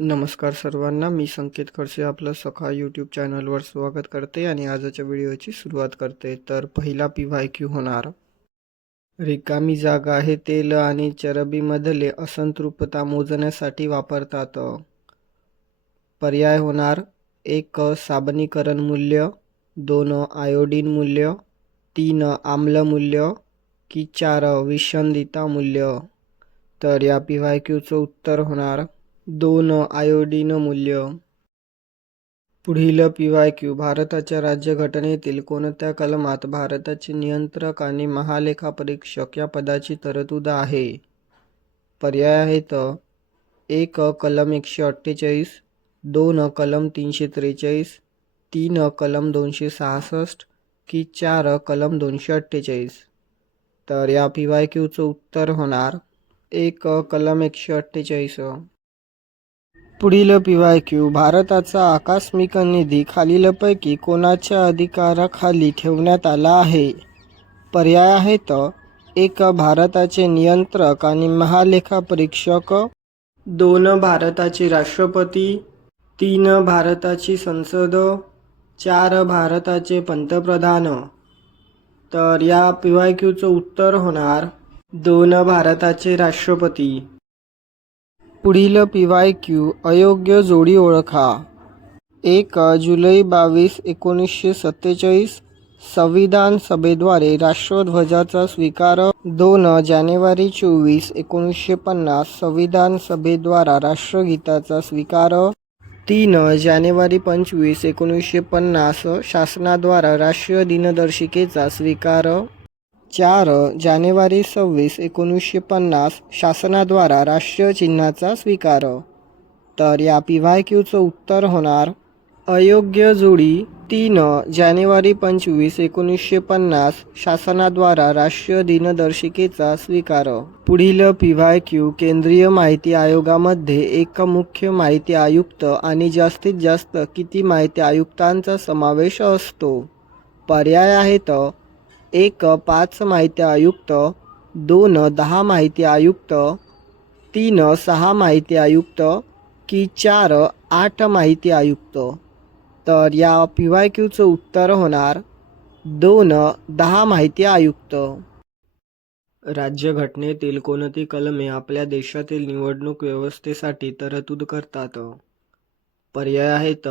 नमस्कार सर्वांना मी संकेत खडसे आपलं सखा यूट्यूब चॅनलवर स्वागत करते आणि आजच्या व्हिडिओची सुरुवात करते. तर पहिला पी वाय क्यू होणार. रिकामी जागा हे तेल आणि चरबीमधले असंतृप्तता मोजण्यासाठी वापरतात. पर्याय होणार. एक साबणीकरण मूल्य. दोन आयोडीन मूल्य. तीन आम्ल मूल्य. की चार विषंदिता मूल्य. तर या पी वाय क्यूचं उत्तर होणार. दोन आयोडीन मूल्य. पुढील पी वाय क्यू. भारताच्या राज्यघटनेतील कोणत्या कलमात भारताचे नियंत्रक आणि महालेखापरीक्षक या पदाची तरतूद आहे? पर्याय आहेत. एक कलम एकशे अठ्ठेचाळीस. दोन कलम तीनशे त्रेचाळीस. तीन कलम दोनशे सहासष्ट. की चार कलम दोनशे अठ्ठेचाळीस. तर या पी वाय क्यूचं उत्तर होणार एक कलम एकशे अठ्ठेचाळीस. पुढील पी वाय क्यू. भारताचा आकस्मिक निधी खालीलपैकी कोणाच्या अधिकाराखाली ठेवण्यात आला आहे? पर्याय आहेत. एक भारताचे नियंत्रक आणि महालेखापरीक्षक. दोन भारताचे राष्ट्रपती. तीन भारताची संसद. चार भारताचे पंतप्रधान. तर या पी वाय क्यूचं उत्तर होणार दोन भारताचे राष्ट्रपती. पुढील पी वाय क्यू अयोग्य जोडी ओळखा. एक जुलै बावीस एकोणीसशे सत्तेचाळीस संविधान सभेद्वारे राष्ट्रध्वजाचा स्वीकार दोन जानेवारी चोवीस एकोणीसशे पन्नास संविधान सभेद्वारा राष्ट्रगीताचा स्वीकार तीन जानेवारी पंचवीस एकोणीसशे पन्नास शासनाद्वारा राष्ट्रीय दिनदर्शिकेचा स्वीकार चार जानेवारी सव्वीस एकोणीसशे पन्नास शासनाद्वारा राष्ट्रीय चिन्हाचा स्वीकार. तर या पी वाय क्यूचं उत्तर होणार अयोग्य जोडी तीन जानेवारी पंचवीस एकोणीसशे पन्नास शासनाद्वारा राष्ट्रीय दिनदर्शिकेचा स्वीकार. पुढील पी वाय क्यू केंद्रीय माहिती आयोगामध्ये एक मुख्य माहिती आयुक्त आणि जास्तीत जास्त किती माहिती आयुक्तांचा समावेश असतो? पर्याय आहेत एक पाच माहिती आयुक्त दोन दहा माहिती आयुक्त तीन सहा माहिती आयुक्त की चार आठ माहिती आयुक्त. तर या पी वाय क्यूचं उत्तर होणार दोन दहा माहिती आयुक्त. राज्यघटनेतील कोणती कलमे आपल्या देशातील निवडणूक व्यवस्थेसाठी तरतूद करतात? पर्याय आहेत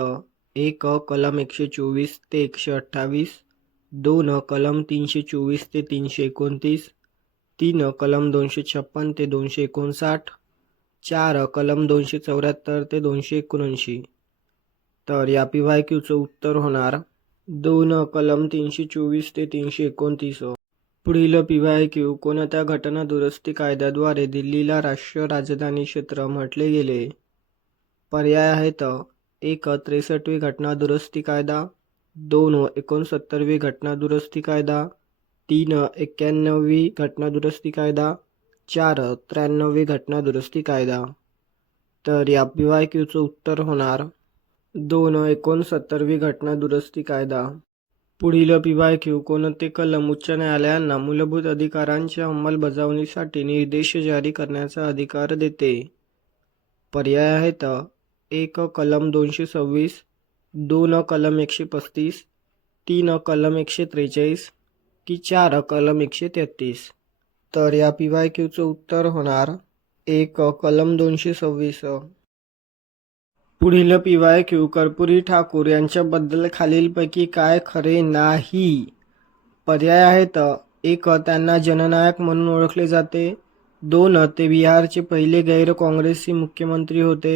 एक कलम एकशे चोवीस ते एकशे अठ्ठावीस दोन कलम तीनशे चोवीस ते तीनशे एकोणतीस तीन कलम दोनशे छप्पन ते दोनशे एकोणसाठ चार कलम दोनशे चौऱ्याहत्तर ते दोनशे एकोणऐंशी. तर या पी वाय क्यूचं उत्तर होणार दोन कलम तीनशे चोवीस ते तीनशे एकोणतीस. पुढील पी वाय क्यू कोणत्या घटना दुरुस्ती कायद्याद्वारे दिल्लीला राष्ट्रीय राजधानी क्षेत्र म्हटले गेले? पर्याय आहेत एक त्रेसष्टवी घटना दुरुस्ती कायदा दोन एकोणसत्तरवी घटना दुरुस्ती कायदा तीन एक्क्याण्णववी घटना दुरुस्ती कायदा चार त्र्याण्णववी घटना दुरुस्ती कायदा. तर या पी वाय क्यूचं उत्तर होणार दोन एकोणसत्तरवी घटना दुरुस्ती कायदा. पुढील पी वाय क्यू कोणते कलम उच्च न्यायालयांना मूलभूत अधिकारांच्या अंमलबजावणीसाठी निर्देश जारी करण्याचा अधिकार देते? पर्याय आहेत एक कलम दोनशे सव्वीस दोन कलम एकशे पस्तीस तीन कलम एकशे त्रेचाळीस की चार कलम एकशे तेहतीस. तर या पी वाय क्यूचं उत्तर होणार एक कलम दोनशे सव्वीस. पुढील P Y Q Karpoori Thakur यांच्याबद्दल खालीलपैकी काय खरे नाही? पर्याय आहेत एक त्यांना जननायक म्हणून ओळखले जाते दोन ते बिहारचे पहिले गैर काँग्रेसी मुख्यमंत्री होते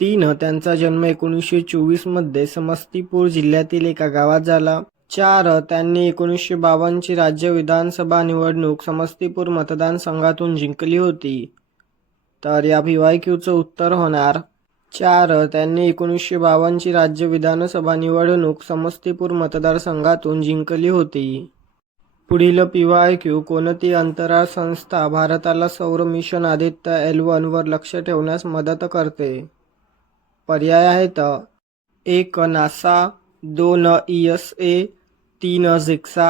तीन त्यांचा जन्म एकोणीसशे चोवीसमध्ये समस्तीपूर जिल्ह्यातील एका गावात झाला. चार त्यांनी एकोणीसशे बावन्नची राज्य विधानसभा निवडणूक समस्तीपूर मतदारसंघातून जिंकली होती. तर या पी वाय क्यूचं उत्तर होणार. चार त्यांनी एकोणीसशे बावन्नची राज्य विधानसभा निवडणूक समस्तीपूर मतदारसंघातून जिंकली होती. पुढील पी वाय क्यू कोणती अंतराळ संस्था भारताला सौर मिशन आदित्य एल वनवर लक्ष ठेवण्यास मदत करते? पर्याय आहेत. एक नासा दोन ई एस ए तीन झिक्सा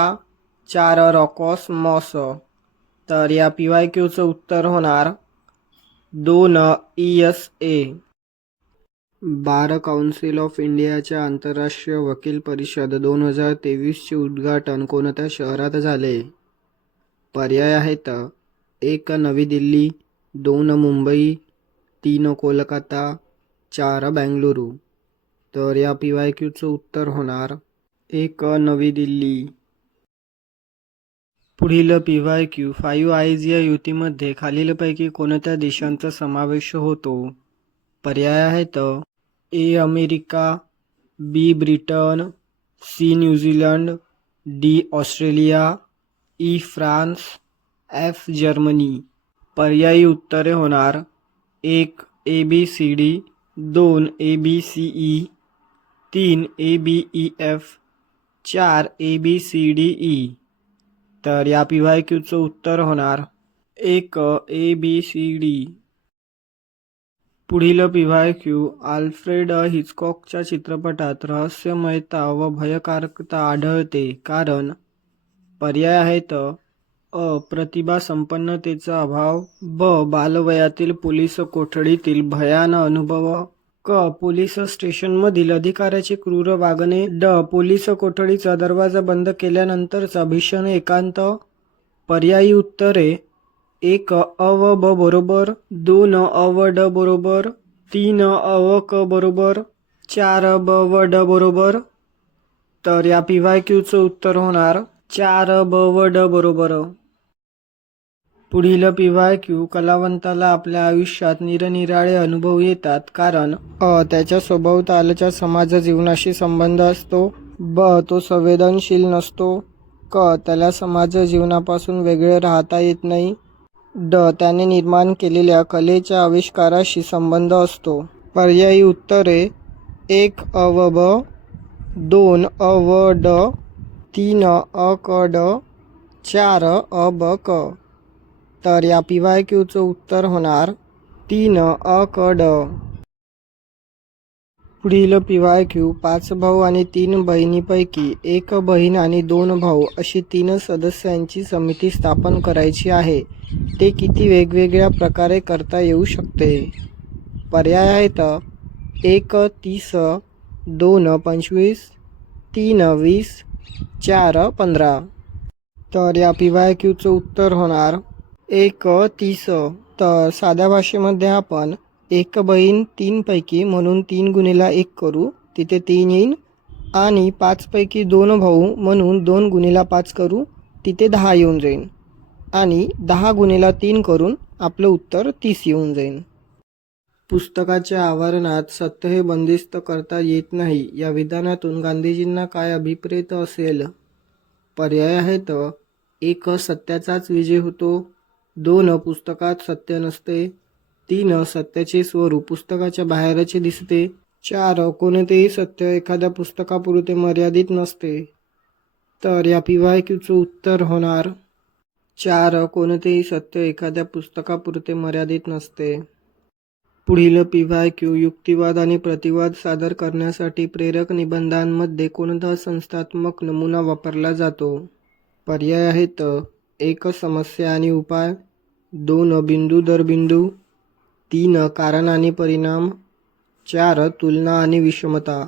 चार रॉकॉस मॉस. तर या पी वाय क्यूचं उत्तर होणार दोन E S A. Bar council of इंडियाच्या आंतरराष्ट्रीय वकील परिषद दोन हजार तेवीसचे उद्घाटन कोणत्या शहरात झाले? पर्याय आहेत. एक नवी दिल्ली दोन मुंबई तीन कोलकाता चार बँगळुरू तर या पी वाय क्यूचं उत्तर होणार एक नवी दिल्ली. पुढील पी वाय क्यू फाईव्ह आयज या युतीमध्ये खालीलपैकी कोणत्या देशांचा समावेश होतो? पर्याय आहेत A America B Britain C New Zealand D Australia E France F Germany. पर्यायी उत्तरे होणार एक ए बी सी डी दोन ए बी सी ई तीन ए बी ई एफ चार A B C D E. तर या पी वाय क्यूचं उत्तर होणार एक ए बी सी डी. पुढील पी वाय क्यू आल्फ्रेड हिचकॉकच्या चित्रपटात रहस्यमयता व भयकारकता आढळते कारण पर्याय आहेत अ प्रतिभा संपन्नतेचा अभाव ब बालवयातील पोलीस कोठडीतील भयान अनुभव क पोलीस स्टेशनमधील अधिकाऱ्याचे क्रूर वागणे ड पोलीस कोठडीचा दरवाजा बंद केल्यानंतरचा भीषण एकांत पर्यायी उत्तरे एक अ व ब बरोबर दोन अ व ड बरोबर तीन अ व क बरोबर चार ब व ड बरोबर. तर या पी वाय क्यूचं उत्तर होणार चार ब व ड बरोबर. पुढील पिवाय क्यू कलावंताला आपल्या आयुष्यात निरनिराळे अनुभव येतात कारण अ त्याच्या सभोवतालच्या समाज जीवनाशी संबंध असतो. ब तो संवेदनशील नसतो. क त्याला समाज जीवनापासून वेगळे राहता येत नाही. ड त्याने निर्माण केलेल्या कलेच्या आविष्काराशी संबंध असतो. पर्यायी उत्तरे एक अ व ब दोन अ व ड तीन अ क ड चार अ ब क. तर या पी वाय क्यूचं उत्तर होणार तीन अ क ड. पुढील पी वाय क्यू पाच भाऊ आणि तीन बहिणीपैकी एक बहीण आणि दोन भाऊ अशी तीन सदस्यांची समिती स्थापन करायची आहे. ते किती वेगवेगळ्या प्रकारे करता येऊ शकते? पर्याय आहेत एक तीस दोन पंचवीस तीन वीस चार पंधरा. तर या पी वाय क्यूचं उत्तर होणार एक तीस. तर साध्या भाषेमध्ये आपण एक बहीण तीनपैकी म्हणून तीन गुणिला एक करू. तिथे तीन येईन आणि पाचपैकी दोन भाऊ म्हणून दोन गुणिला पाच करू. तिथे दहा येऊन जाईन आणि दहा गुणिला तीन करून आपलं उत्तर तीस येऊन जाईन. पुस्तकाच्या आवरणात सत्य हे बंदिस्त करता येत नाही. या विधानातून गांधीजींना काय अभिप्रेत असेल? पर्याय आहेत. एक सत्याचाच विजय होतो. दोन पुस्तकात सत्य नसते. तीन सत्याचे स्वरूप पुस्तकाच्या बाहेरचे दिसते. चार कोणतेही सत्य एखाद्या पुस्तकापुरते मर्यादित नसते. तर या पी वाय क्यूचं उत्तर होणार? चार कोणतेही सत्य एखाद्या पुस्तकापुरते मर्यादित नसते. पुढील पी व्हाय क्यू युक्तिवाद आणि प्रतिवाद सादर करण्यासाठी प्रेरक निबंधांमध्ये कोणता संस्थात्मक नमुना वापरला जातो? पर्याय आहेत एक समस्या आणि उपाय दोन बिंदू दर बिंदू तीन कारण आणि परिणाम चार तुलना आणि विषमता.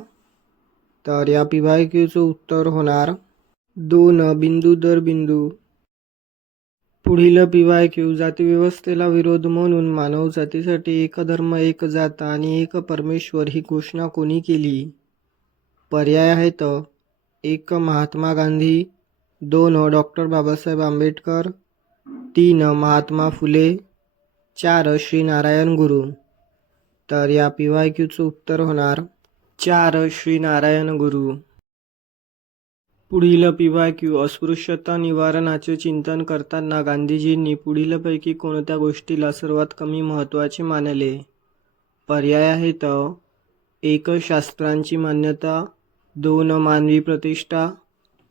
तर या पी व्हाय क्यूचं उत्तर होणार दोन बिंदू दर बिंदू. पुढील पी वाय क्यू जातीव्यवस्थेला विरोध म्हणून मानव जातीसाठी एक धर्म एक जात आणि एक परमेश्वर ही घोषणा कोणी केली? पर्याय आहेत. एक महात्मा गांधी. दोन डॉक्टर बाबासाहेब आंबेडकर. तीन महात्मा फुले. चार श्री नारायण गुरु. तर या पिवाय क्यूचं उत्तर होणार चार श्री नारायण गुरु. पुढील पी वाय क्यू अस्पृश्यता निवारणाचे चिंतन करताना गांधीजींनी पुढीलपैकी कोणत्या गोष्टीला सर्वात कमी महत्त्वाचे मानले? पर्याय आहेत. एक शास्त्रांची मान्यता. दोन मानवी प्रतिष्ठा.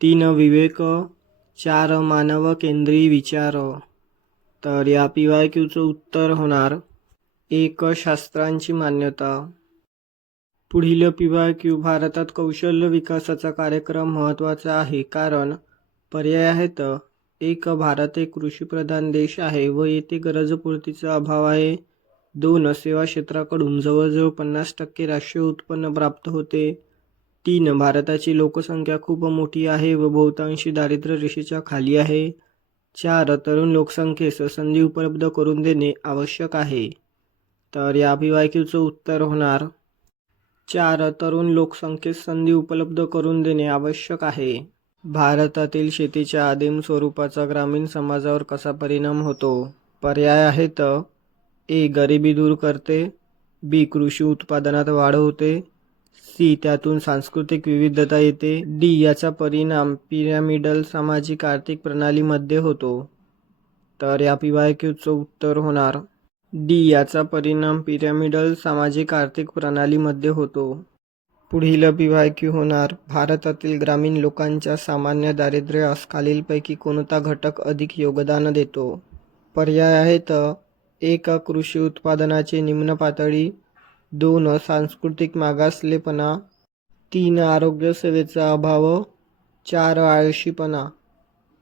तीन विवेक. चार मानव केंद्रीय विचार. तर या पी वाय क्यूचं उत्तर होणार एक शास्त्रांची मान्यता. पुढील पी वाय क्यू भारतात कौशल्य विकासाचा कार्यक्रम महत्त्वाचा आहे. कारण पर्याय आहेत. एक भारत एक कृषीप्रधान देश आहे व येथे गरजपूर्तीचा अभाव आहे. दोन सेवा क्षेत्राकडून जवळजवळ पन्नास टक्के राष्ट्रीय उत्पन्न प्राप्त होते. तीन भारताची लोकसंख्या खूप मोठी आहे व बहुतांशी दारिद्र्य रेषेच्या खाली आहे. चार तरुण लोकसंख्येस संधी उपलब्ध करून देणे आवश्यक आहे. तर या पीवायक्यूचं उत्तर होणार चार तरुण लोकसंख्येस संधी उपलब्ध करून देणे आवश्यक आहे. भारतातील शेतीच्या आदिम स्वरूपाचा ग्रामीण समाजावर कसा परिणाम होतो? पर्याय आहेत. ए. गरिबी दूर करते. बी. कृषी उत्पादनात वाढ होते. सी. त्यातून सांस्कृतिक विविधता येते. डी. याचा परिणाम पिरॅमिडल सामाजिक आर्थिक प्रणालीमध्ये होतो. तर या पी वाय क्यूचं उत्तर होणार. डी याचा परिणाम पिरॅमिडल सामाजिक आर्थिक प्रणालीमध्ये होतो. पुढील पी होणार भारतातील ग्रामीण लोकांच्या सामान्य दारिद्र्यास खालीलपैकी कोणता घटक अधिक योगदान देतो? पर्याय आहेत एक कृषी उत्पादनाची निम्न पातळी दोन सांस्कृतिक मागासलेपणा तीन आरोग्यसेवेचा अभाव चार आळशीपणा.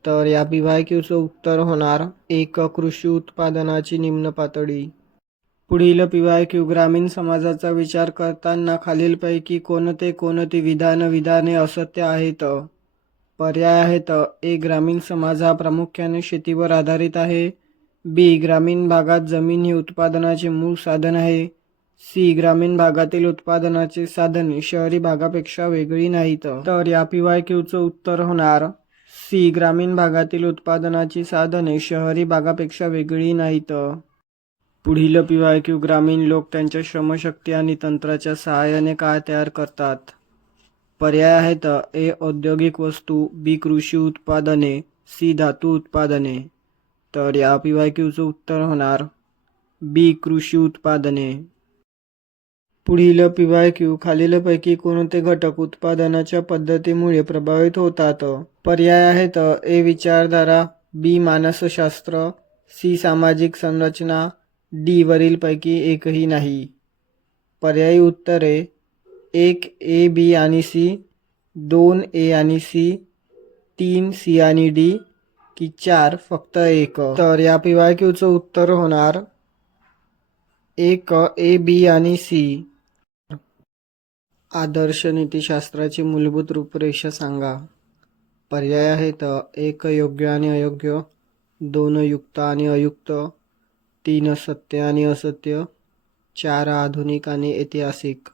तर या पी वाय क्यूचं उत्तर होणार एक कृषी उत्पादनाची निम्न पातळी. पुढील पी वाय क्यू ग्रामीण समाजाचा विचार करताना खालीलपैकी कोणते कोणती विधान विधाने असत्य आहेत? पर्याय आहेत. ए ग्रामीण समाज हा प्रामुख्याने शेतीवर आधारित आहे. बी ग्रामीण भागात जमीन हे उत्पादनाचे मूळ साधन आहे. सी ग्रामीण भागातील उत्पादनाचे साधन शहरी भागापेक्षा वेगळी नाहीत. तर या पी वाय क्यूचं उत्तर होणार सी ग्रामीण भागातील उत्पादनाची साधने शहरी भागापेक्षा वेगळी नाहीत. पुढील पी वाय क्यू ग्रामीण लोक त्यांच्या श्रमशक्ती आणि तंत्राच्या सहाय्याने काय तयार करतात? पर्याय आहेत ए औद्योगिक वस्तू बी कृषी उत्पादने सी धातू उत्पादने. तर या पी वाय क्यूचं उत्तर होणार बी कृषी उत्पादने. पुढील पिवायक्यू क्यू खालीलपैकी कोणते घटक उत्पादनाच्या पद्धतीमुळे प्रभावित होतात? पर्याय आहेत ए विचारधारा बी मानसशास्त्र सी सामाजिक संरचना डी वरीलपैकी एकही नाही. पर्यायी उत्तरे एक ए बी आणि सी दोन ए आणि सी तीन सी आणि डी की चार फक्त एक. तर या पिवायक्यूचं क्यूचं उत्तर होणार एक ए बी आणि सी. आदर्श नीतिशास्त्राची मूलभूत रूपरेषा सांगा. पर्याय आहेत एक योग्य आणि अयोग्य दोन युक्त आणि अयुक्त तीन सत्य आणि असत्य चार आधुनिक आणि ऐतिहासिक.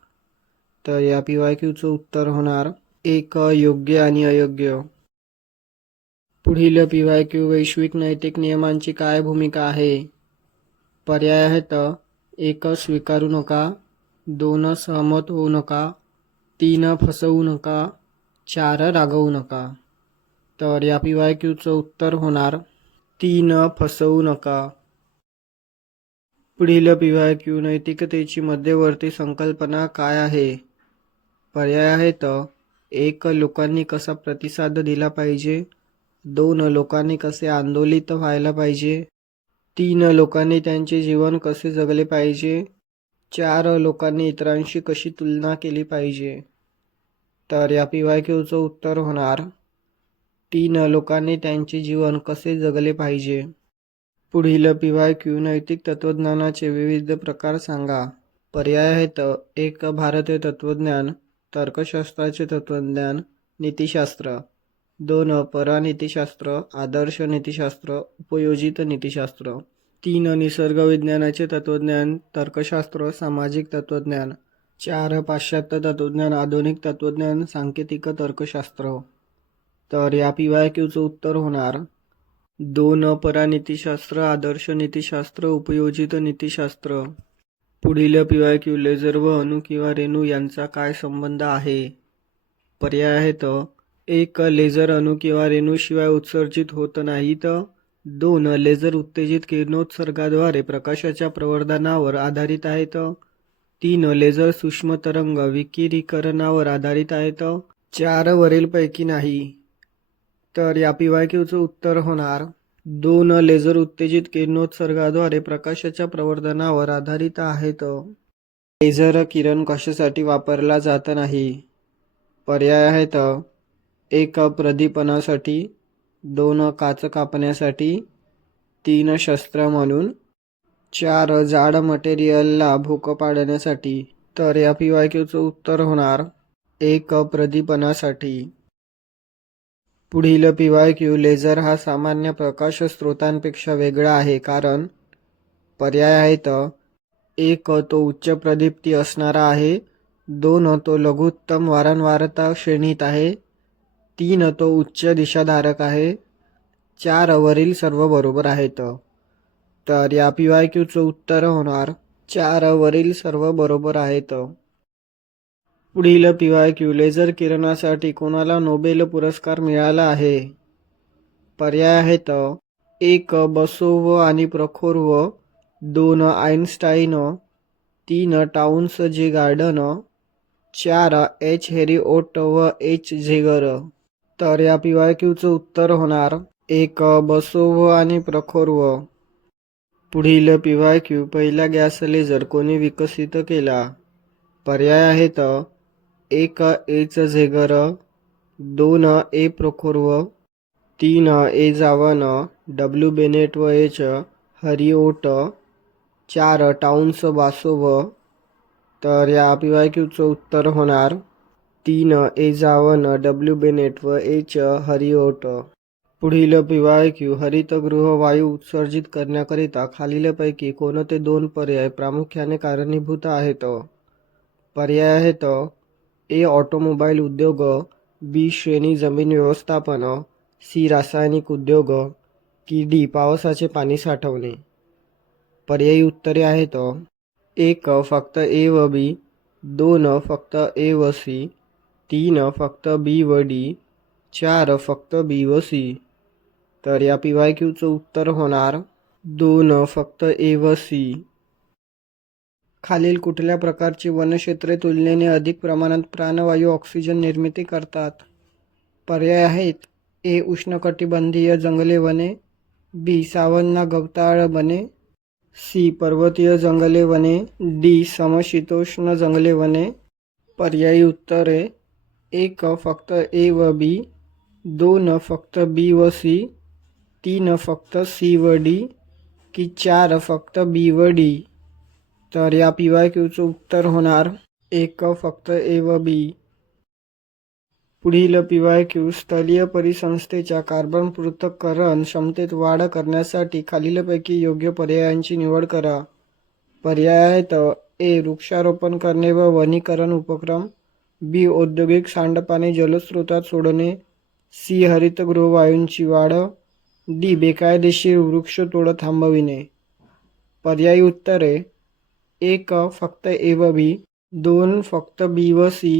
तर या पी वाय क्यूचं उत्तर होणार एक योग्य आणि अयोग्य. पुढील पी वाय क्यू वैश्विक नैतिक नियमांची काय भूमिका आहे? पर्याय आहेत एक स्वीकारू नका दोन सहमत होऊ नका तीन फसवू नका चार रागवू नका. तर या पी वाय क्यूचं उत्तर होणार तीन फसवू नका. पुढील पी वाय क्यू नैतिकतेची मध्यवर्ती संकल्पना काय आहे? पर्याय आहेत एक लोकांनी कसा प्रतिसाद दिला पाहिजे. दोन लोकांनी कसे आंदोलित व्हायला पाहिजे. तीन लोकांनी त्यांचे जीवन कसे जगले पाहिजे. चार लोकांनी इतरांशी कशी तुलना केली पाहिजे? तर या पी वाय क्यूचं उत्तर होणार तीन लोकांनी त्यांचे जीवन कसे जगले पाहिजे? पुढील पी वाय क्यू नैतिक तत्त्वज्ञानाचे विविध प्रकार सांगा. पर्याय आहेत. एक भारतीय तत्त्वज्ञान तर्कशास्त्राचे तत्त्वज्ञान नीतिशास्त्र. दोन परानीतिशास्त्र आदर्श नीतिशास्त्र उपयोजित नीतिशास्त्र. तीन निसर्गविज्ञानाचे तत्त्वज्ञान तर्कशास्त्र सामाजिक तत्त्वज्ञान चार पाश्चात्य तत्त्वज्ञान आधुनिक तत्त्वज्ञान सांकेतिक तर्कशास्त्र. तर या पी वाय क्यूचं उत्तर होणार. दोन परानीतिशास्त्र आदर्श नीतिशास्त्र उपयोजित नीतिशास्त्र. पुढील पी वाय क्यू लेझर व अणू किंवा रेणू यांचा काय संबंध आहे? पर्याय आहेत. एक लेझर अणू किंवा रेणूशिवाय उत्सर्जित होत नाहीत. दोन लेझर उत्तेजित किरणोत्सर्गाद्वारे प्रकाशाच्या प्रवर्धनावर आधारित आहेत. तीन लेझर सूक्ष्म तरंग विकिरीकरणावर आधारित आहेत. चार वरीलपैकी नाही. तर या पी वाय क्यूचं उत्तर होणार. दोन लेझर उत्तेजित किरणोत्सर्गाद्वारे प्रकाशाच्या प्रवर्धनावर आधारित आहेत. लेझर किरण कशासाठी वापरला जात नाही? पर्याय आहेत. एक प्रदीपनासाठी. दोन काच कापण्यासाठी तीन शस्त्र म्हणून चार जाड मटेरियलला भोकं पाडण्यासाठी तर या पी वाय क्यूचं उत्तर होणार एक प्रदीपनासाठी. पुढील पी वाय क्यू लेझर हा सामान्य प्रकाश स्रोतांपेक्षा वेगळा आहे कारण पर्याय आहेत. एक तो उच्च प्रदीप्ती असणारा आहे दोन तो लघुत्तम वारंवारता श्रेणीत आहे तीन तो उच्च दिशाधारक आहे. चारवरील सर्व बरोबर आहेत. तर या पी वाय क्यूचं उत्तर होणार. चारवरील सर्व बरोबर आहेत. पुढील पी वाय क्यू लेझर किरणासाठी कोणाला नोबेल पुरस्कार मिळाला आहे? पर्याय आहेत. एक बसोव आणि प्रखोरव दोन आईन्स्टाईन तीन टाउन्स जे गार्डन चार एच हेरी ओट व एच झेगर. तर या पी वाय क्यूचं उत्तर होणार एक बसोव आणि प्रखोर्व पुढील पी वाय क्यू पहिला गॅस लेझर कोणी विकसित केला? पर्याय आहेत एक एच झेगर दोन ए प्रखोर्व तीन ए जावन डब्ल्यू बेनेट व एच हरिओट चार टाउन्स बासोव तर या पी वाय क्यूचं उत्तर होणार तीन ए जावन डब्ल्यू बेनेट व एच हरिओट. पुढील पिवायक्यू हरितगृह वायू उत्सर्जित करण्याकरिता खालीलपैकी कोणते दोन पर्याय प्रामुख्याने कारणीभूत आहेत? पर्याय आहेत ए ऑटोमोबाईल उद्योग बी श्रेणी जमीन व्यवस्थापन सी रासायनिक उद्योग की डी पावसाचे पाणी साठवणे. पर्यायी उत्तरे आहेत. एक फक्त ए व बी. दोन फक्त ए व सी. तीन फक्त बी व डी चार फक्त बी व सी. तर या पी वाय क्यूचं उत्तर होणार दोन फक्त ए व सी. खालील कुठल्या प्रकारची वनक्षेत्रे तुलनेने अधिक प्रमाणात प्राणवायू ऑक्सिजन निर्मिती करतात? पर्याय आहेत. ए. उष्णकटिबंधीय जंगले वने. बी. सावन्ना गवताळ वने. सी. पर्वतीय जंगले वने. डी. समशीतोष्ण जंगले वने. पर्यायी उत्तरे. एक फक्त ए व बी दोन फक्त बी व सी तीन फक्त सी व डी की चार फक्त बी व डी. तर या पी वाय क्यूचं उत्तर होणार एक फक्त ए व बी. पुढील पी वाय क्यू स्थलीय परिसंस्थेच्या कार्बन पृथक्करण क्षमतेत वाढ करण्यासाठी खालीलपैकी योग्य पर्यायांची निवड करा. पर्याय आहेत ए वृक्षारोपण करणे व वनीकरण उपक्रम बी औद्योगिक सांडपाणी जलस्रोतात सोडणे सी हरितगृह वायूंची वाढ डी बेकायदेशीर वृक्षतोड थांबविणे. पर्यायी उत्तरे एक फक्त ए व बी दोन फक्त बी व सी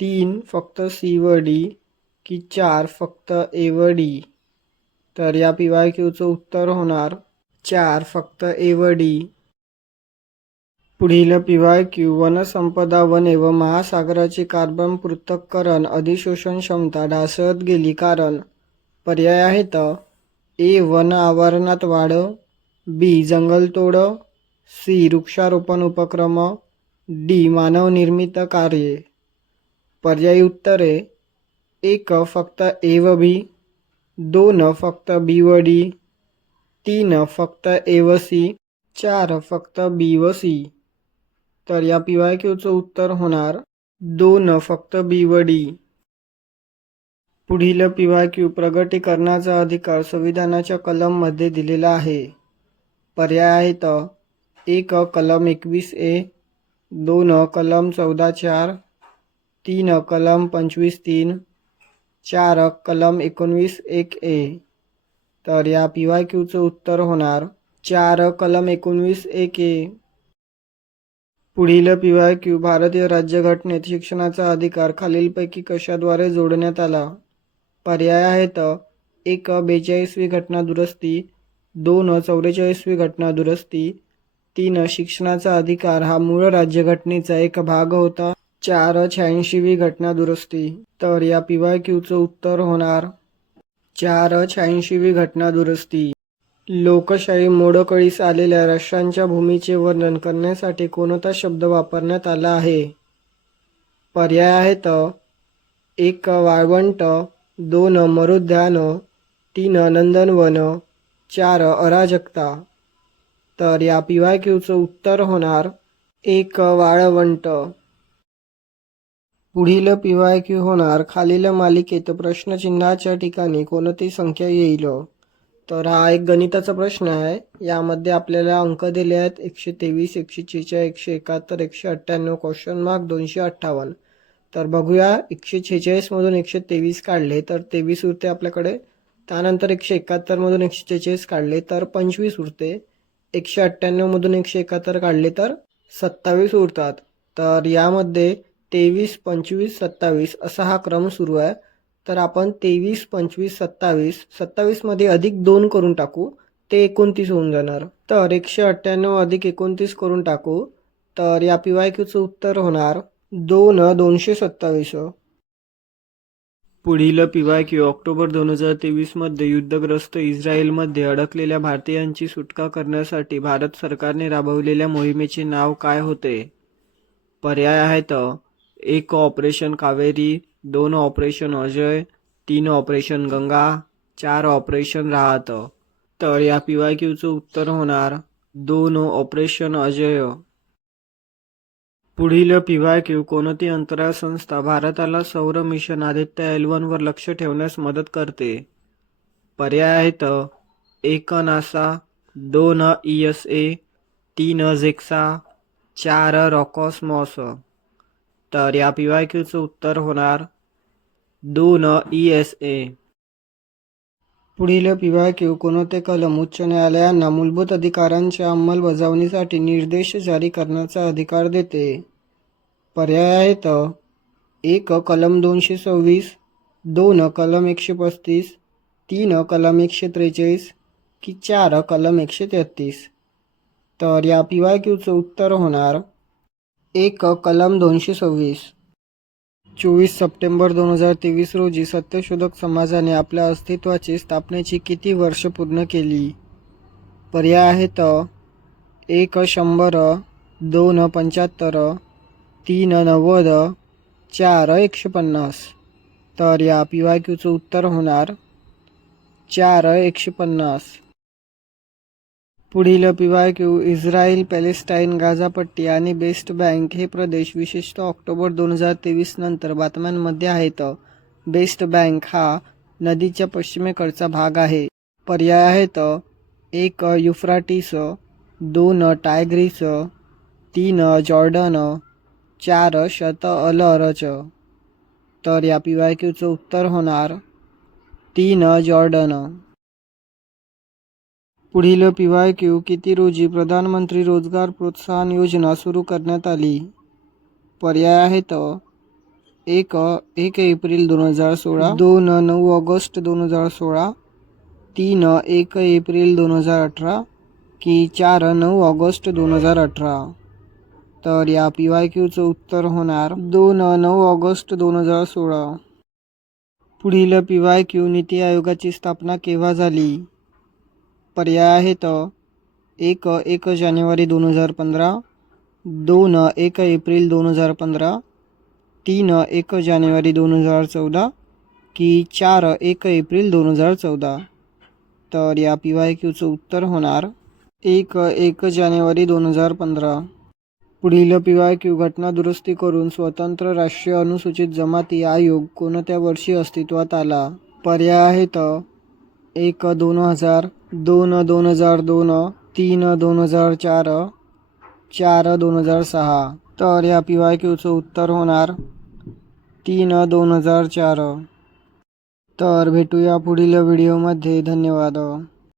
तीन फक्त सी व डी की चार फक्त ए व डी. तर या पी वाय क्यूचं उत्तर होणार चार फक्त ए व डी. पुढील पी वाय क्यू वनसंपदा वने व महासागराची कार्बन पृथक्करण अधिशोषण क्षमता ढासळत गेली कारण. पर्याय आहेत. ए वन आवरणात वाढ बी जंगलतोड सी वृक्षारोपण उपक्रम डी मानवनिर्मित कार्ये. पर्यायी उत्तरे. एक फक्त ए व बी दोन फक्त बी व डी तीन फक्त ए व सी चार फक्त बी व सी. तर या पी वाय क्यूचं उत्तर होणार दोन फक्त बी व डी पुढील पी वाय क्यू प्रगटीकरणाचा अधिकार संविधानाच्या कलममध्ये दिलेला आहे. पर्याय आहेत. एक कलम एकवीस ए. दोन कलम चौदा चार. तीन कलम पंचवीस तीन. चार कलम एकोणवीस एक ए. तर या पी वाय क्यूचं उत्तर होणार चार कलम एकोणवीस एक ए. पुढील पी क्यू भारतीय राज्यघटनेत शिक्षणाचा अधिकार खालीलपैकी कशाद्वारे जोडण्यात आला? पर्याय आहेत. एक बेचाळीसवी घटना दुरुस्ती. दोन चौवेचाळीसवी घटना दुरुस्ती. तीन शिक्षणाचा अधिकार हा मूळ राज्यघटनेचा एक भाग होता. चार शहाऐंशीवी घटना दुरुस्ती. तर या पी क्यूचं उत्तर होणार. चार शहाऐंशीवी घटना दुरुस्ती. लोकशाही मोडकळीस आलेल्या राष्ट्रांच्या भूमीचे वर्णन करण्यासाठी कोणता शब्द वापरण्यात आला आहे? पर्याय आहेत. एक वाळवंट. दोन मरुद्यान. तीन नंदनवन. चार अराजकता. तर या पी वाय क्यूचं उत्तर होणार एक वाळवंट. पुढील पी वाय क्यू होणार खालील मालिकेत प्रश्नचिन्हाच्या ठिकाणी कोणती संख्या येईल? तर हा एक गणिताचा प्रश्न आहे. यामध्ये आपल्याला अंक दिले आहेत. एकशे तेवीस एकशे छेचाळीस एकशे एकाहत्तर एकशे अठ्ठ्याण्णव क्वेश्चन मार्क दोनशे अठ्ठावन्न. तर बघूया एकशे छेचाळीसमधून एकशे तेवीस काढले तर तेवीस उरते आपल्याकडे. त्यानंतर एकशे एकाहत्तरमधून एकशे छेचाळीस काढले तर पंचवीस उरते. एकशे अठ्ठ्याण्णवमधून एकशे एकाहत्तर काढले तर सत्तावीस उरतात. तर यामध्ये तेवीस पंचवीस सत्तावीस असा हा क्रम सुरू आहे. तर आपण तेवीस पंचवीस सत्तावीस सत्तावीसमध्ये अधिक दोन करून टाकू ते एकोणतीस होऊन जाणार. तर एकशे अठ्ठ्याण्णव अधिक एकोणतीस करून टाकू तर या पी वाय क्यूचं उत्तर होणार दोन दोनशे सत्तावीस. पुढील पी वाय क्यू ऑक्टोबर दोन हजार तेवीसमध्ये युद्धग्रस्त इस्रायलमध्ये अडकलेल्या भारतीयांची सुटका करण्यासाठी भारत सरकारने राबवलेल्या मोहिमेचे नाव काय होते? पर्याय आहेत एक ऑपरेशन कावेरी दोन ऑपरेशन अजय तीन ऑपरेशन गंगा चार ऑपरेशन राहत. तर या पी वाय क्यूचं उत्तर होणार दोन ऑपरेशन अजय. पुढील पी वाय क्यू कोणती अंतराळ संस्था भारताला सौर मिशन आदित्य एलवनवर लक्ष ठेवण्यास मदत करते? पर्याय आहेत एक नासा दोन ई एस ए तीन झेक्सा चार रॉकॉसमॉस. तर या पी वाय क्यूचं उत्तर होणार दोन ई एस ए. पुढील पी वाय क्यू कोणते कलम? उच्च न्यायालयांना मूलभूत अधिकारांच्या अंमलबजावणीसाठी निर्देश जारी करण्याचा अधिकार देते. पर्याय आहेत एक कलम दोनशे सव्वीस दोन कलम एकशे पस्तीस तीन कलम एकशे त्रेचाळीस की चार कलम एकशे तेहतीस. तर या पी वाय क्यूचं उत्तर होणार एक कलम दोनशे सव्वीस. चोवीस सप्टेंबर दोन हजार तेवीस रोजी सत्यशोधक समाजाने आपल्या अस्तित्वाची स्थापनेची किती वर्ष पूर्ण केली? पर्याय आहेत एक शंभर दोन पंच्याहत्तर तीन नव्वद चार एकशे पन्नास. तर या पी वाय क्यूचं उत्तर होणार चार एकशे पन्नास. पुढील पी क्यू इस्रायल पॅलेस्टाईन गाझापट्टी आणि बेस्ट बँक हे प्रदेश विशेषतः ऑक्टोबर दोन हजार तेवीस नंतर बातम्यांमध्ये आहेत. बेस्ट बँक हा नदीच्या पश्चिमेकडचा भाग आहे. पर्याय आहेत. एक युफ्राटीस. दोन टायग्रीस. तीन जॉर्डन. चार शत अलरच तर या पी क्यूचं उत्तर होणार तीन जॉर्डन. पुढील पी वाय क्यू किती रोजी प्रधानमंत्री रोजगार प्रोत्साहन योजना सुरू करण्यात आली? पर्याय आहेत. एक एक एप्रिल दोन हजार सोळा. दोन नऊ ऑगस्ट दोन हजार सोळा. तीन एक एप्रिल दोन हजार अठरा. की चार नऊ ऑगस्ट दोन हजार अठरा. तर या पी वाय क्यूचं उत्तर होणार दोन नऊ ऑगस्ट दोन हजार सोळा. पुढील पी वाय क्यू नीती आयोगाची स्थापना केव्हा झाली? पर्याय आहेत. एक एक जानेवारी दोन हजार पंधरा दोन एक एप्रिल दोन हजार पंधरा तीन एक जानेवारी दोन हजार चौदा की चार एक एप्रिल दोन हजार चौदा. तर या पी वाय क्यूचं उत्तर होणार एक एक जानेवारी दोन हजार पंधरा. पुढील पी वाय क्यू घटना दुरुस्ती करून स्वतंत्र राष्ट्रीय अनुसूचित जमाती आयोग कोणत्या वर्षी अस्तित्वात आला? पर्याय आहेत. एक दोन हजार दोन दोन हजार दोन तीन दोन हजार चार चार दोन हजार सहा. तर या पी वाय क्यूचं उत्तर होणार तीन दोन हजार चार. तर भेटूया पुढील व्हिडिओमध्ये धन्यवाद.